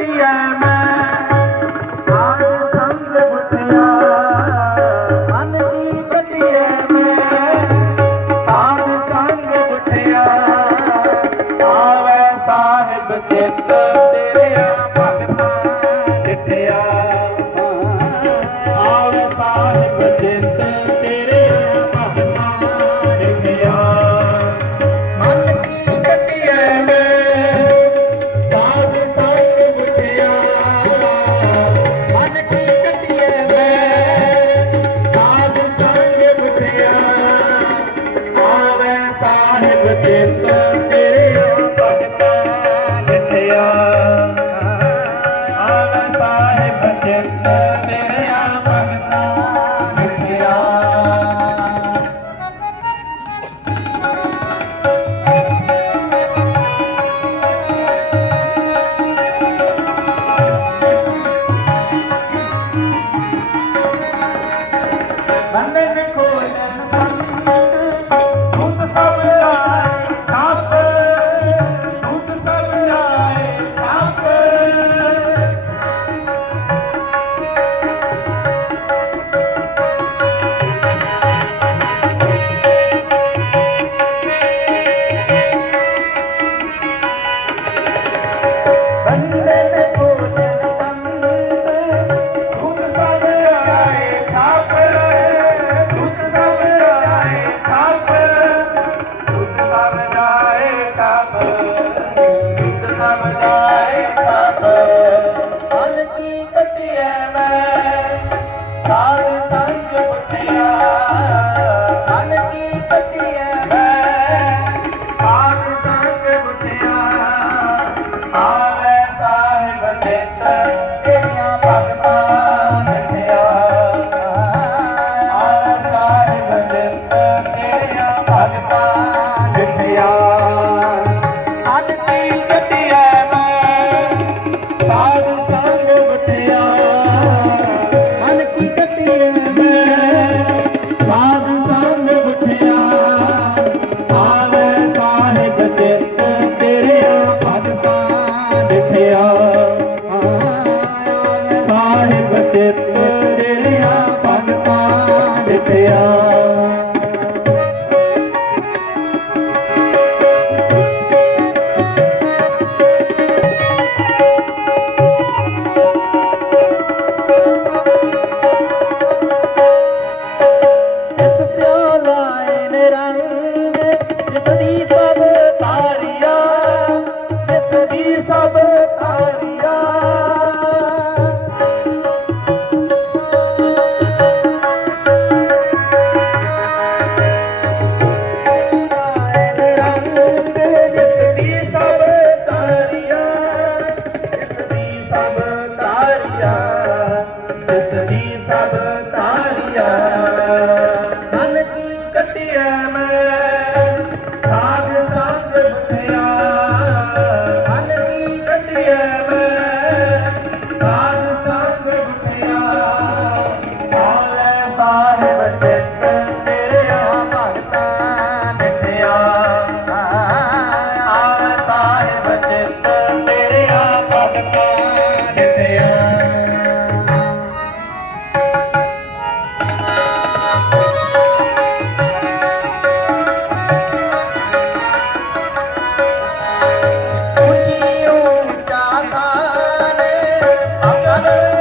ਕੱਟਿਆ ਮੈਂ। ਸਾਧ ਸੰਗ ਬੁੱਢਿਆ ਮਨ ਕੀ ਕੱਟਿਆ ਮੈਂ। ਸਾਧ ਸੰਗ ਬੁੱਢਿਆ ਆਵੇ ਸਾਹਿਬ ਚਿੱਤ Hey, the uh, Hallelujah.